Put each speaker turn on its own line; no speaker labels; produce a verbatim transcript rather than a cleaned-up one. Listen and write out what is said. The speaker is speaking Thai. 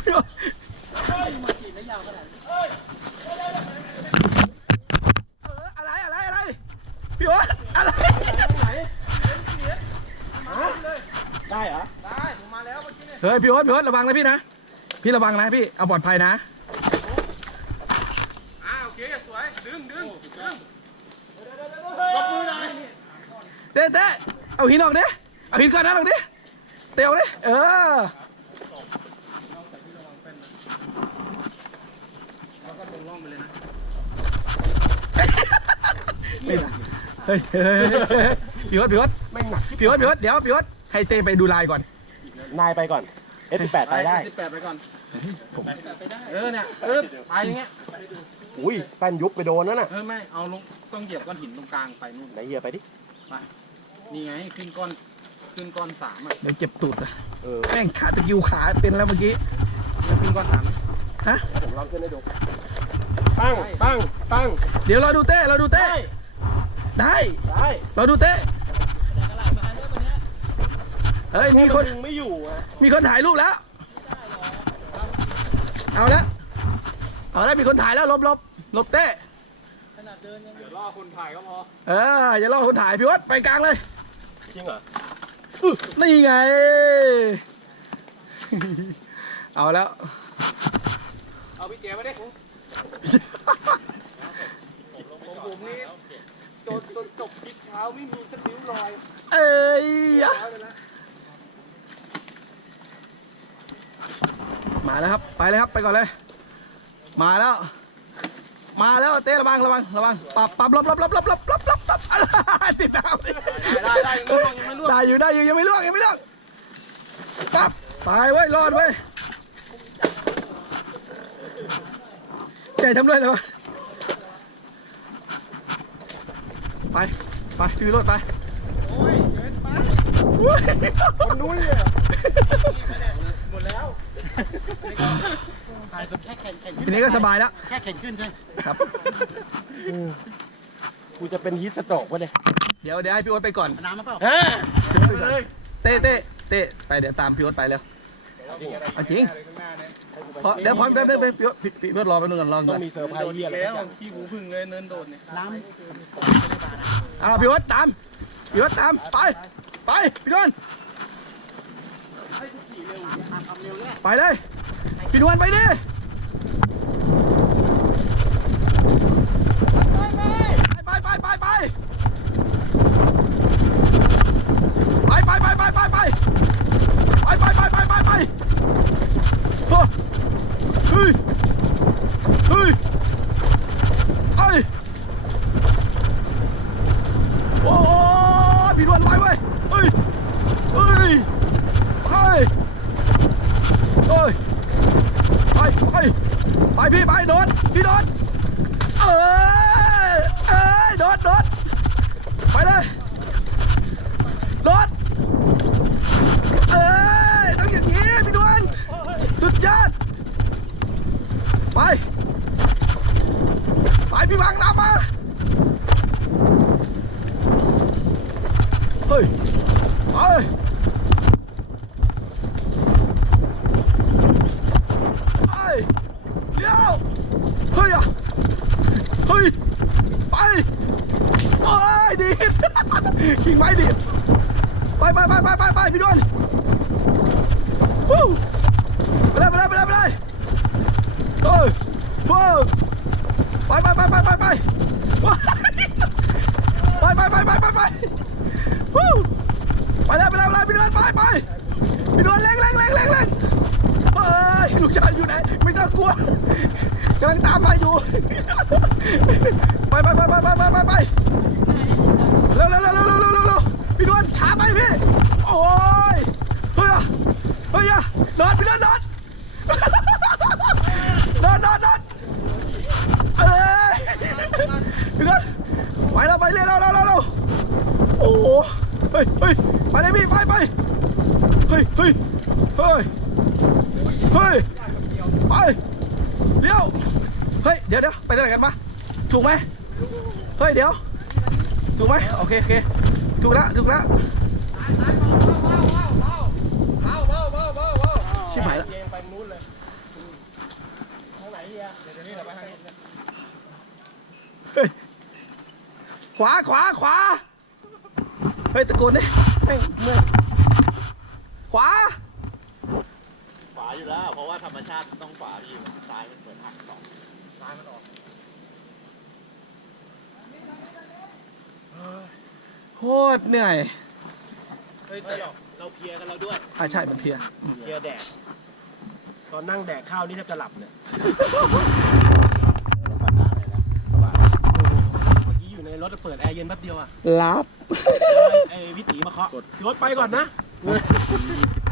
มาขีดแล้วยาวขนาดนี้
อะไรอะไรอะไรพี่โอ๊ตอะไรได้เหรอได้ผมมาแล้วเมื่อกี้เนี่ยเฮ้ยพี่โอ๊ตพี่โอ๊ตระวังนะพี่นะพี่ระวังนะพี่เอาปลอดภัยนะอ่าโอเคสวยดึงดึงดึงยกมือหน่อยเต้เต้เอาหินออกดิเอาหินก้อนนั้นออกดิเตะออกดิเออแล้วก็ลงร่องไปเลยนะไม่หนักเฮ้ยพี่วัดพี่วัดไม่หนักพี่วัดพี่วัดเดี๋ยวพี่วัดให้เตไปดูลายก่อน
นายไปก่อน เอส สิบแปด ไปได้
เอส สิบแปด ไปก่อนเออเนี่ยเออไปอย่างเงี้ย
อุ้ยแป้นยุบไปโดนนั่นน่ะ
เออไม่เอาลงต้องเหยียบก้อนหินตรงกลางไปนู่น
ไหนเหยียบไปดิ
ไปนี่ไงขึ้นก้อนขึ้นก้อนสามอ่ะ
เดี๋ยวเจ็บตูดอ่ะ
เออ
แม่งขาตะกิ้วขาเป็นแล้วเมื่อกี้
จะขึ้นก้อนสาม
ฮะ
ผมลองขึ้นให้ดูปั้งปั้งปั้ง
เดี๋ยวเราดูเต้เราดูเต้ได้
ได้
เราดูเต้เฮ้ยมีคน
ไม่อยู่อ่ะ
มีคนถ่ายรูปแล้วเอาละเอาละมีคนถ่ายแล้วลบลบลบเต้
ขนาดเดินยัง
เดี๋ยวรอคนถ่ายก็พอ
เอออย่ารอคนถ่ายพี่วัดไปกลางเลย
จริงเหรอ
นี่ไงเอาแล้ว
เอาพี่เก๋มาดิผมผมนี่จนจนจบคลิปเช้าไม่มีสักนิ้วรอย
เอ้ยมาแล้วครับไปเลยครับไปก่อนเลยมาแล้วมาแล้วเต้ระวังระวังระวังปับปับลบลบลบลบลบลบลบลบติดดาว
ได้ได้ยังไม่ล่วงยังไม่ล่วง
ได้อยู่ได้อยู่ยังไม่ล่วงยังไม่ล่วงปับไปเว้ยรอดเว้ยใจทำด้วยเลยวะไปไปพี่วิโรจน์ไป
โอ้ยเดินไป
คนนู้นเลย
หมดแล้วถ่ายแค่แข่งแข่ง
ทีนี้ก็สบายแล้ว
แค่แข่งขึ้นใช่
ครับ
กูจะเป็นฮีทสโตรกวะเนี่ย
เดี๋ยวเดี๋ยวให้พี่โอ๊ตไปก่อน
น้ำมาเปล่า
ไปเลยเต้เต้เต้ไปเดี๋ยวตามพี่โอ๊ตไปแล้วจริงเพราะเดี๋ยวพร้อมเดินเดินพี่โอ๊ตพี่โอ๊ตรอไปนู่นก่อนรอ
ต้องมีเซอร์ไพรส์เยอะ
แล้วพี่หูพึ่งเลยเนินโดดเนี่ยน้
ำอ้าวพี่โอ๊ตตามพี่โอ๊ตตามไปไปพี่นวลไปเลยพี่นวลไปดิไปไปไปไปไปไปไปไปไปไปไปไปไปไปไปไปเฮ้ยเฮ้ยเฮ้ยโอ้พี่นวลไปเว้ยเฮ้ยเฮ้ยไปเฮ้ยไปไปไปพี่ไปโดดพี่โดดเอ้ยเอ้ยโดดโดดไปเลยโดดเอ้ยต้องอย่างนี้พี่ดวนสุดยอดไปไปพี่บังตามมาเฮ้ยไปไปเดี๋ยวเฮ้ยอะเฮ้ยไปโอ้ยดีดกิ่งไม้ดีดไปไปไปไปไปไปพี่ดวนวู้ไปเลยไปเลยไปเลยไปเลยเฮ้ยวู้ไปไปไปไปไปไปไปไปไปไปไปไปวู้ไปเลยไปเลยไปเลยพี่ดวนไปไปพี่ดวนเร่งเร่งเร่งเร่งเร่งเฮ้ยลูกชายอยู่ไหนไม่ต้องกลัวกำลังตามมาอยู่ไปไปไปไปไปไปไปเร็วเร็วเร็วเร็วเร็วเร็วเร็วพี่ดวนช้าไปพี่โอ้ยเฮ้ยเฮ้ยนอนพี่ดวนนอนนอนนอนนอนเอ้ยพี่ดวนไปแล้วไปเร็วเร็วเร็วเร็วโอ้โหเฮ้ยเฮ้ยไปเลยพี่ไปไปเฮ้ยเฮ้ยเฮ้ยเฮ้ยไปเดี๋ยวเฮ้ยเดี๋ยวเดี๋ยวไปที่ไหนกันปะถูกไหมเฮ้ยเดี๋ยวถูกไหมโอเคโอเคถูกแล้วถูกแล้วชิบหายแล้ว
ทางไหนเฮียเดี๋ยวนี้เราไปทางนี้
เฮ้ยขวาขวาขวาเฮ้ยตะโกนดิเฮ้ยเมื่อยขวา
ขวาอยู่แล้ว เพราะว่าธรรมชาติต้องขวาพี่ซ้ายมันเหมือนหักสองซ้ายมันออก
โคตรเหนื่อย
เฮ้ยแต่เราเพลียกันแล้วด้วย
อ่าใช่มันเพลีย
เพลียแดด
ตอนนั่งแดกข้าวนี่แทบจะหลับเลย
เราปัดน้ำเลยนะสบาย
เมื่อกี้อยู่ในรถเปิดแอร์เย็นแป๊บเดียวอ่ะ
รับ
ไอ้วิตีมาเคาะยศไปก่อนนะ
ยี่สิบ